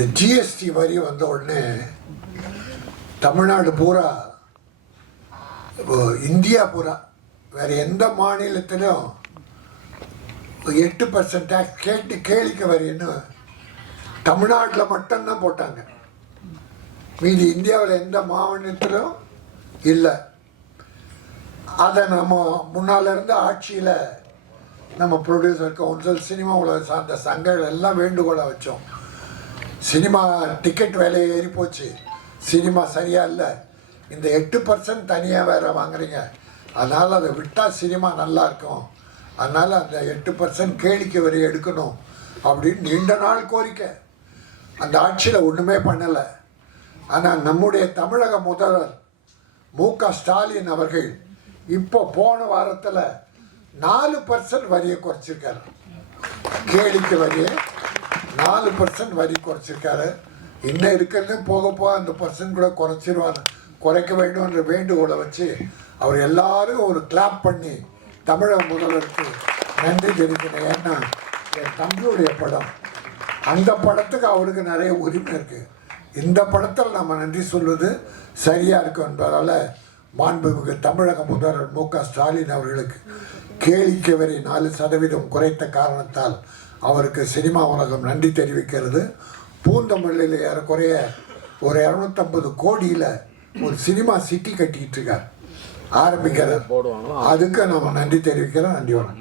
இந்த ஜிஎஸ்டி வரி வந்த உடனே தமிழ்நாடு பூரா, இந்தியா பூரா, வேறு எந்த மாநிலத்திலும் 8% டேக்ஸ் கேளிக்கை வரின்னு தமிழ்நாட்டில் மட்டும்தான் போட்டாங்க. மீதி இந்தியாவில் எந்த மாநிலத்திலும் இல்லை. அதை நம்ம முன்னால் இருந்த ஆட்சியில் நம்ம ப்ரொடியூசர் கவுன்சில், சினிமா உலக சார்ந்த சங்கங்கள் எல்லாம் வேண்டுகோளை வச்சோம். சினிமா டிக்கெட் விலை ஏறி போச்சு, சினிமா சரியா இல்லை, இந்த 8% தனியாக வேறு வாங்குறீங்க, அதனால் அதை விட்டால் சினிமா நல்லா இருக்கும், அதனால் அந்த 8% கேளிக்கை வரி எடுக்கணும் அப்படின்னு நீண்ட நாள் கோரிக்கை. அந்த ஆட்சியில் ஒன்றுமே பண்ணலை. ஆனால் நம்முடைய தமிழக முதல்வர் மு.க. ஸ்டாலின் அவர்கள் இப்போ போன வாரத்தில் 4% வரியை குறைச்சிருக்காரு. கேளிக்கை வரியை 4% வரி குறைச்சிருக்காரு. இன்னும் இருக்கிறது போக போக அந்த பர்சன்ட் கூட குறைக்க வேண்டும் என்ற வேண்டுகோளை வச்சு அவர் எல்லாரும் ஒரு கிளாப் பண்ணி தமிழக முதல்வருக்கு நன்றி தெரிவிக்கணும். ஏன்னா என் தம்பியுடைய படம், அந்த படத்துக்கு அவருக்கு நிறைய உரிமை இருக்குது. இந்த படத்தில் நம்ம நன்றி சொல்வது சரியாக இருக்கும் என்பதால் மாண்புமிகு தமிழக முதல்வர் மு.க. ஸ்டாலின் அவர்களுக்கு கேளிக்கை வரி 4% குறைத்த காரணத்தால் அவருக்கு சினிமா உலகம் நன்றி தெரிவிக்கிறது. பூந்தமல்லியில் ஏறக்குறைய ஒரு 250 கோடியில் ஒரு சினிமா சிட்டி கட்டிக்கிட்டு இருக்கார், ஆரம்பிக்கிறார். அதுக்கு நம்ம நன்றி தெரிவிக்கிறோம். நன்றி வணக்கம்.